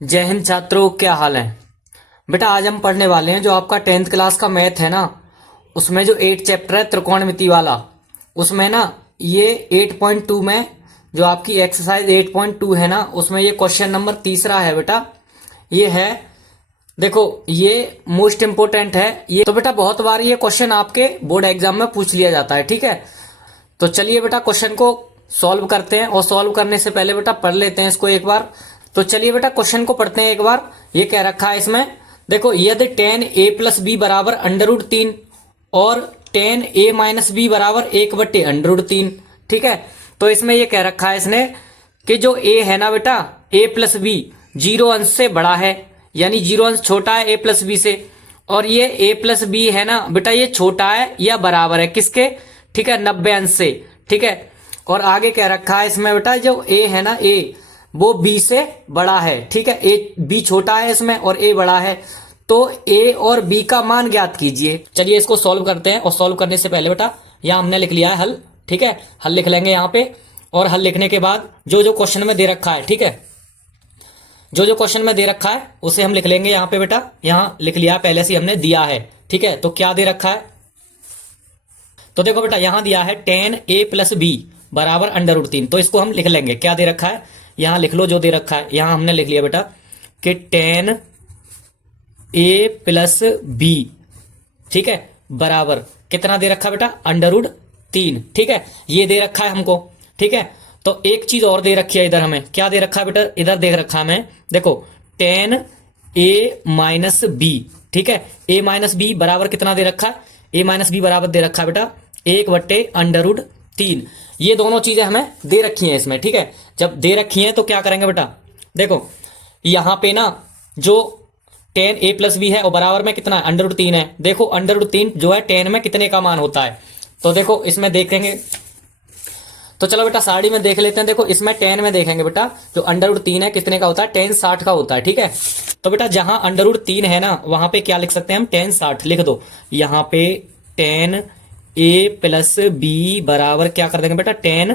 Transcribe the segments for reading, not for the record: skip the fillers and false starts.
जय हिंद छात्रों, क्या हाल है। बेटा आज हम पढ़ने वाले हैं जो आपका 10th क्लास का मैथ है ना, उसमें जो 8 चैप्टर है त्रिकोणमिति वाला, उसमें ना ये 8.2 में जो आपकी एक्सरसाइज 8.2 है ना, उसमें ये क्वेश्चन नंबर तीसरा है बेटा। ये है, देखो ये मोस्ट इंपोर्टेंट है ये तो बेटा। बहुत बार ये क्वेश्चन आपके बोर्ड एग्जाम में पूछ लिया जाता है, ठीक है। तो चलिए बेटा क्वेश्चन को सॉल्व करते हैं, और सॉल्व करने से पहले बेटा पढ़ लेते हैं इसको एक बार। तो चलिए बेटा क्वेश्चन को पढ़ते हैं एक बार। ये क्या रखा है इसमें, देखो यदि tan a प्लस बी बराबर √3 और tan a माइनस बी बराबर 1/√3, ठीक है। तो इसमें ये कह रखा है इसने कि जो a है ना बेटा, a प्लस बी 0 अंश से बड़ा है, यानी 0 अंश छोटा है a प्लस बी से, और ये a प्लस बी है ना बेटा, ये छोटा है या बराबर है किसके, ठीक है, 90 अंश से, ठीक है। और आगे कह रखा है इसमें बेटा जो a है ना, a वो b से बड़ा है, ठीक है। b छोटा है इसमें और a बड़ा है, तो a और b का मान ज्ञात कीजिए। चलिए इसको सॉल्व करते हैं, और सॉल्व करने से पहले बेटा यहाँ हमने लिख लिया है हल, ठीक है। हल लिख लेंगे यहाँ पे, और हल लिखने के बाद जो जो क्वेश्चन में दे रखा है, ठीक है, जो जो क्वेश्चन में दे रखा है उसे हम लिख लेंगे यहाँ पे बेटा। यहाँ लिख लिया पहले से हमने दिया है, ठीक है। तो क्या दे रखा है, तो देखो बेटा यहाँ दिया है tan a प्लस बी बराबर √3, तो इसको हम लिख लेंगे। क्या दे रखा है यहाँ लिख लो, जो दे रखा है यहाँ हमने लिख लिया बेटा कि tan a प्लस बी, ठीक है, बराबर कितना दे रखा है बेटा, √3, ठीक है। ये दे रखा है हमको, ठीक है। तो एक चीज और दे रखी है इधर हमें, क्या दे रखा है बेटा, इधर देख रखा है हमें, देखो tan a माइनस बी, ठीक है। a माइनस बी बराबर कितना दे रखा है, a माइनस बी बराबर दे रखा है बेटा 1/√3। ये दोनों चीजें हमें दे रखी हैं इसमें, ठीक है। जब दे रखी हैं तो क्या करेंगे बेटा, देखो यहां पे ना जो tan a प्लस बी है और बराबर में कितना है, √3 है। देखो √3 जो है tan में कितने का मान होता है, तो देखो इसमें देखेंगे। तो चलो बेटा साड़ी में देख लेते हैं। देखो इसमें tan में देखेंगे बेटा, जो √3 है कितने का होता है, tan 60 का होता है, ठीक है। तो बेटा जहां √3 है ना, वहां पे क्या लिख सकते हैं हम, tan 60 लिख दो। यहां पे tan a प्लस बी बराबर क्या कर देंगे बेटा, tan,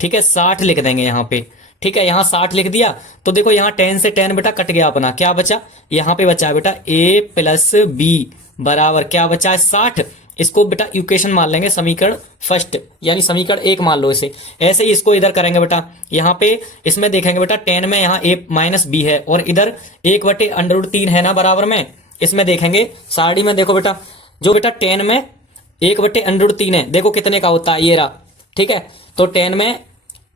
ठीक है, 60 लिख देंगे यहाँ पे, ठीक है। यहाँ 60 लिख दिया, तो देखो यहाँ tan से tan बेटा कट गया अपना, क्या बचा, यहाँ पे बचा बेटा a प्लस बी बराबर क्या बचा है, 60। इसको बेटा इक्वेशन मान लेंगे, समीकरण फर्स्ट, यानी समीकरण 1 मान लो इसे। ऐसे ही इसको इधर करेंगे बेटा, यहाँ पे इसमें देखेंगे बेटा tan में यहाँ a माइनस बी है, और इधर 1/√3 है ना बराबर में। इसमें देखेंगे साड़ी में, देखो बेटा जो बेटा tan में 1/√3 है, देखो कितने का होता है, ये रहा, ठीक है। तो tan में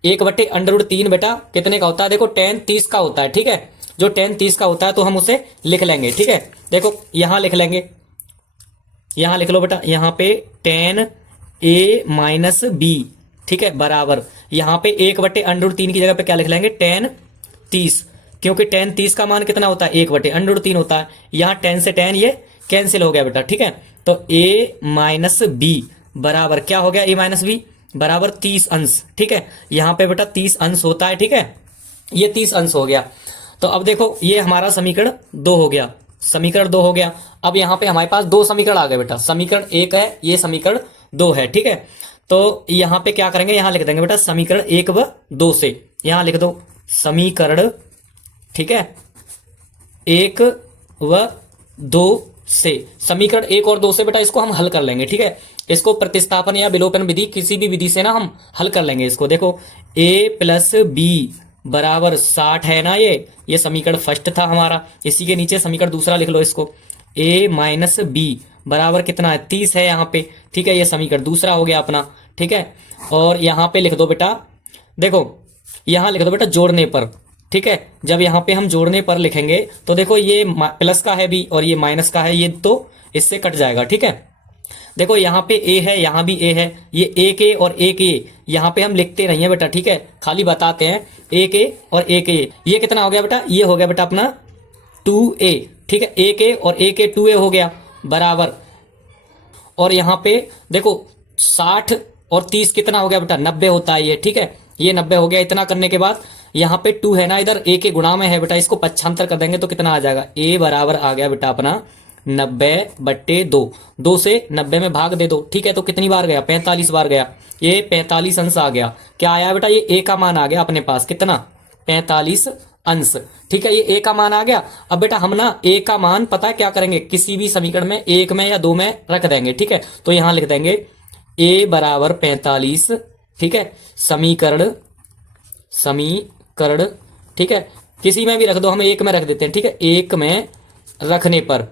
1/√3 बेटा कितने का होता है, देखो tan 30 का होता है, ठीक है। जो tan 30 का होता है तो हम उसे लिख लेंगे, ठीक है। देखो यहां लिख लेंगे, यहां लिख लो बेटा, यहां पे tan a माइनस बी, ठीक है, बराबर यहां पे 1/√3 की जगह पे क्या लिख लेंगे, tan 30, क्योंकि tan 30 का मान कितना होता है, 1/√3 होता है। यहां tan से tan ये कैंसिल हो गया बेटा, ठीक है। तो a माइनस बी बराबर क्या हो गया, a माइनस बी बराबर 30 अंश, ठीक है। यहां पे बेटा 30 अंश होता है, ठीक है, ये 30 अंश हो गया। तो अब देखो ये हमारा समीकरण 2 हो गया, समीकरण 2 हो गया। अब यहां पे हमारे पास 2 समीकरण आ गए बेटा, समीकरण 1 है, ये समीकरण 2 है, ठीक है। तो यहां पे क्या करेंगे, यहां लिख देंगे बेटा समीकरण 1 व 2 से, यहां लिख दो समीकरण, ठीक है, 1 व 2 से, समीकरण 1 और 2 से बेटा इसको हम हल कर लेंगे, ठीक है। इसको प्रतिस्थापन या विलोपन विधि, किसी भी विधि से ना हम हल कर लेंगे इसको। देखो a प्लस बी बराबर 60 है ना, ये समीकरण फर्स्ट था हमारा। इसी के नीचे समीकरण दूसरा लिख लो इसको, a माइनस बी बराबर कितना है, 30 है यहाँ पे, ठीक है। ये समीकरण दूसरा हो गया अपना, ठीक है। और यहाँ पे लिख दो बेटा, देखो यहाँ लिख दो बेटा जोड़ने पर, ठीक है। जब यहाँ पे हम जोड़ने पर लिखेंगे तो देखो ये प्लस का है भी और ये माइनस का है, ये तो इससे कट जाएगा, ठीक है। देखो यहाँ पे a है, यहाँ भी a है, ये एक a और एक a, यहाँ पे हम लिखते नहीं है बेटा, ठीक है, खाली बताते हैं, एक a और एक a। ये कितना हो गया बेटा, ये हो गया बेटा अपना 2a, ठीक है, एक a और एक a 2a हो गया बराबर। और यहाँ पे देखो 60 और 30 कितना हो गया बेटा, 90 होता है ये, ठीक है, ये 90 हो गया। इतना करने के बाद यहाँ पे 2 है ना, इधर a के गुणा में है बेटा, इसको 75 कर देंगे तो कितना आ जाएगा, a बराबर आ गया बेटा अपना 90/2, 2 से 90 में भाग दे दो, ठीक है। तो कितनी बार गया, 45 बार गया, ये 45 अंश आ गया। क्या आया बेटा, ये a का मान आ गया अपने पास, कितना, 45 अंश। ठीक है, ये ए का मान आ गया। अब बेटा हम ना ए का मान पता है क्या करेंगे, किसी भी समीकरण में एक में या दो में रख देंगे। ठीक है, तो यहां लिख देंगे ए बराबर 45। ठीक है, समीकरण समीकरण ठीक है, किसी में भी रख दो, हम एक में रख देते हैं। ठीक है, एक में रखने पर,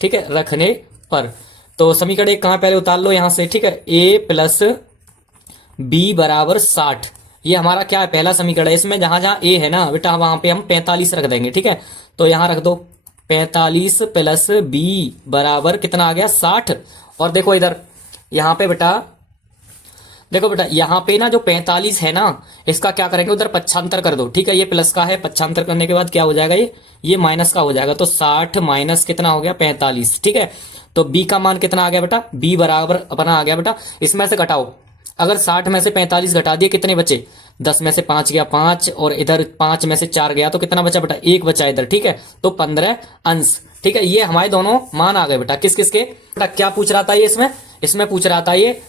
ठीक है, रखने पर तो समीकरण एक कहां पहले उतार लो यहां से। ठीक है, ए प्लस बी बराबर 60, ये हमारा क्या है, पहला समीकरण है। इसमें जहां जहां ए है ना बेटा वहां पे हम 45 रख देंगे। ठीक है, तो यहां रख दो 45 प्लस बी बराबर कितना आ गया 60। और देखो इधर यहां पे बेटा, देखो बेटा यहां पे ना जो 45 है ना, इसका क्या करेंगे उधर पक्षांतर कर दो। ठीक है, ये प्लस का है, पक्षांतर करने के बाद क्या हो जाएगा, ये माइनस का हो जाएगा। तो 60 माइनस कितना हो गया 45। ठीक है, तो बी का मान कितना आ गया बेटा, बी बराबर अपना आ गया बेटा, इसमें से घटाओ, अगर 60 में से 45 घटा दिए कितने बचे, 10 में से 5 गया 5, और इधर 5 में से 4 गया तो कितना बचा बेटा, 1 बचा इधर। ठीक है, तो 15 अंश। ठीक है, ये हमारे दोनों मान आ गए बेटा, किस किस के बेटा, क्या पूछ रहा था ये, इसमें पूछ रहा था ये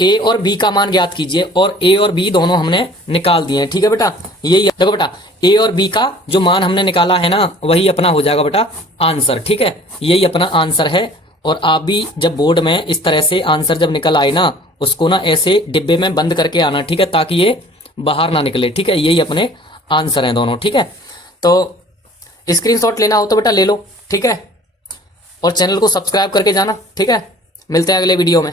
ए और बी का मान ज्ञात कीजिए, और ए और बी दोनों हमने निकाल दिए हैं। ठीक है बेटा, यही देखो बेटा ए और बी का जो मान हमने निकाला है ना, वही अपना हो जाएगा बेटा आंसर। ठीक है, यही अपना आंसर है। और आप भी जब बोर्ड में इस तरह से आंसर जब निकल आए ना, उसको ना ऐसे डिब्बे में बंद करके आना। ठीक है, ताकि ये बाहर ना निकले। ठीक है, यही अपने आंसर हैं दोनों। ठीक है, तो स्क्रीनशॉट लेना हो तो बेटा ले लो। ठीक है, और चैनल को सब्सक्राइब करके जाना। ठीक है, मिलते हैं अगले वीडियो में।